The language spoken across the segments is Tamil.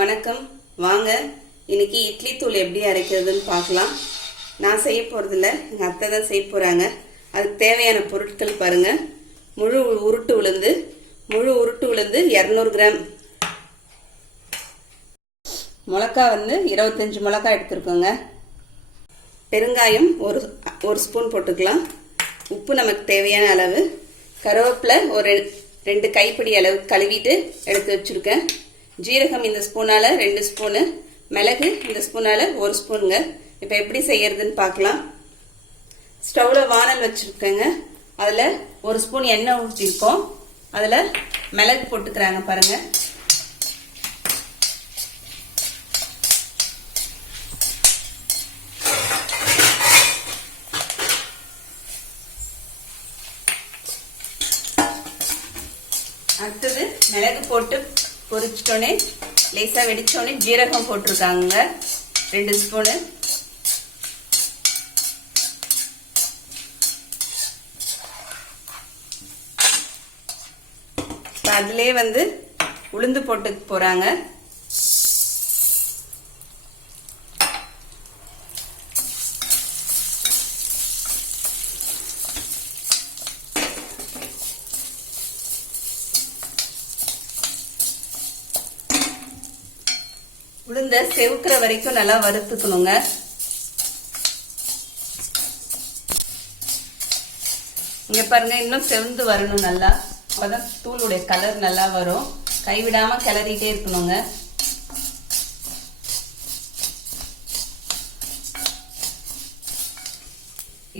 வணக்கம். வாங்க இன்னைக்கு இட்லி தூள் எப்படி அரைக்கிறதுன்னு பார்க்கலாம். நான் செய்ய போகிறதில்ல, எங்கள் அத்தை தான் செய்ய போகிறாங்க. அதுக்கு தேவையான பொருட்கள் பாருங்கள். முழு உருட்டு உளுந்து 200 கிராம். மிளகா 25 மிளகா எடுத்துருக்கோங்க. பெருங்காயம் ஒரு ஸ்பூன் போட்டுக்கலாம். உப்பு நமக்கு தேவையான அளவு. கருவேப்பிலை ஒரு 2 கைப்பிடி அளவு கழுவிட்டு எடுத்து வச்சுருக்கேன். ஜீரகம் இந்த ஸ்பூனால் 2 ஸ்பூனு, மிளகு இந்த ஸ்பூனால் 1 ஸ்பூனுங்க. இப்போ எப்படி செய்யறதுன்னு பார்க்கலாம். ஸ்டவ்வில் வானல் வச்சுருக்கேங்க. அதில் 1 ஸ்பூன் எண்ணெய் ஊற்றிருக்கோம். அதில் மிளகு போட்டுக்கிறாங்க பாருங்கள். அடுத்தது மிளகு போட்டு பொரிச்சிட்டோன்னே லேசாக வெடிச்சோடனே ஜீரகம் போட்டிருக்காங்க 2 ஸ்பூனு. இப்போ அதிலே உளுந்து போட்டு போகிறாங்க. உளுந்த செவுக்கிற வரைக்கும் நல்லா வறுத்துக்கணுங்க. இங்க பாருங்க, இன்னும் செவந்து வரணும் நல்லா. அப்பதான் தூளுடைய கலர் நல்லா வரும். கைவிடாம கிளறிட்டே இருக்கணுங்க.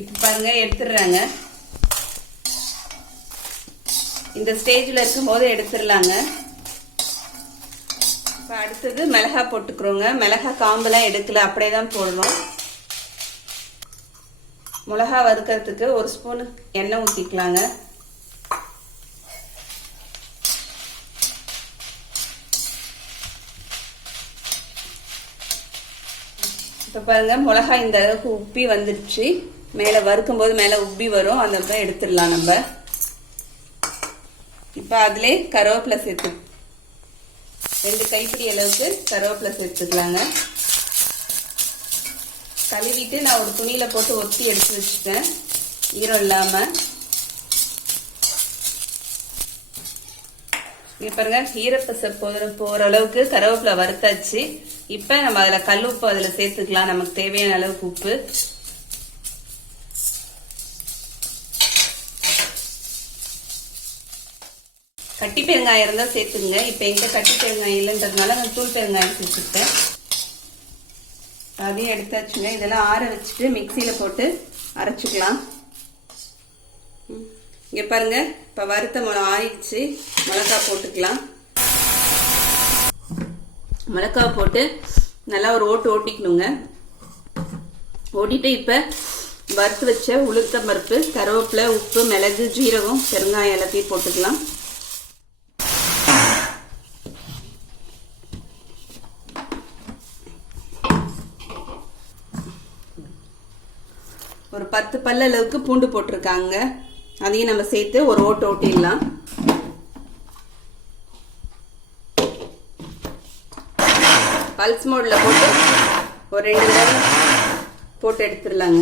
இப்ப பாருங்க, எடுத்துடுறாங்க. இந்த ஸ்டேஜ்ல இருக்கும் போது எடுத்துடலாங்க. இப்போ அடுத்தது மிளகா போட்டுக்கிறோங்க. மிளகா காம்பெல்லாம் எடுக்கல, அப்படியே தான் போடுறோம். மிளகா வறுக்கிறதுக்கு 1 ஸ்பூன் எண்ணெய் ஊற்றிக்கலாங்க. இப்போ பாருங்க, மிளகா இந்த அளவுக்கு உப்பி வந்துடுச்சு. மேலே வறுக்கும் போது மேலே உப்பி வரும். அந்த எடுத்துடலாம் நம்ம. இப்போ அதிலே கருவேப்பிலை சேர்த்து 2 கைப்பிடி அளவுக்கு கருவேப்பிலை சேர்த்துக்கலாங்க. கழுவிட்டு நான் ஒரு துணியில போட்டு ஒத்தி எடுத்து வச்சுட்டேன், ஈரம் இல்லாம. இங்க பாருங்க, ஈரப்பசை போற அளவுக்கு கருவேப்பிலை வறுத்தாச்சு. இப்ப நம்ம அதுல கல் உப்பு அதுல சேர்த்துக்கலாம், நமக்கு தேவையான அளவுக்கு உப்பு. கட்டி பெருங்காயம் இருந்தால் சேர்த்துக்குங்க. இப்போ எங்கே கட்டி பெருங்காயம் இல்லைன்றதுனால நான் தூள் பெருங்காயம் சேர்த்துக்கிட்டேன். அதையும் எடுத்தாச்சுங்க. இதெல்லாம் ஆற வச்சுட்டு மிக்சியில் போட்டு அரைச்சிக்கலாம். இங்கே பாருங்க, இப்போ வறுத்த மிளகா ஆறிடுச்சு. மிளகா போட்டுக்கலாம். மிளகா போட்டு நல்லா ஒரு ஓட்டிக்கணுங்க. ஓட்டிட்டு இப்போ வறுத்து வச்ச உளுத்தம் பருப்பு, கருவேப்பிலை, உப்பு, மிளகு, ஜீரகம், பெருங்காயம் எல்லாத்தையும் போட்டுக்கலாம். ஒரு 10 பல்லு அளவுக்கு பூண்டு போட்டிருக்காங்க. அதையும் நம்ம சேர்த்து ஒரு ஓட்டிடலாம். பல்ஸ் மோட்ல போட்டு ஒரு 2 தடவை போட்டு எடுத்துடலாங்க.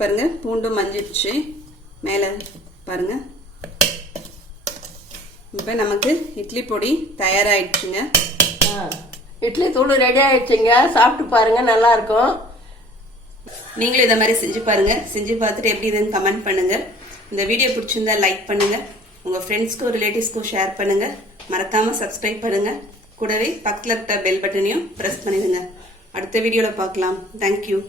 பாருங்க, பூண்டு மஞ்சிடுச்சு. மேலே பாருங்க. இப்போ நமக்கு இட்லி பொடி தயாராகிடுச்சுங்க. இட்லி தூள் ரெடி ஆயிடுச்சுங்க. சாப்பிட்டு பாருங்க, நல்லா இருக்கும். நீங்களும் இதை மாதிரி செஞ்சு பாருங்க. செஞ்சு பார்த்துட்டு எப்படி இதுன்னு கமெண்ட் பண்ணுங்க. இந்த வீடியோ பிடிச்சிருந்தா லைக் பண்ணுங்க. உங்க ஃப்ரெண்ட்ஸ்க்கும் ரிலேட்டிவ்ஸ்க்கும் ஷேர் பண்ணுங்க. மறக்காம சப்ஸ்கிரைப் பண்ணுங்க. கூடவே பக்கத்தில் இருக்க பெல் பட்டனையும் பிரஸ் பண்ணிடுங்க. அடுத்த வீடியோல பார்க்கலாம். தேங்க்யூ.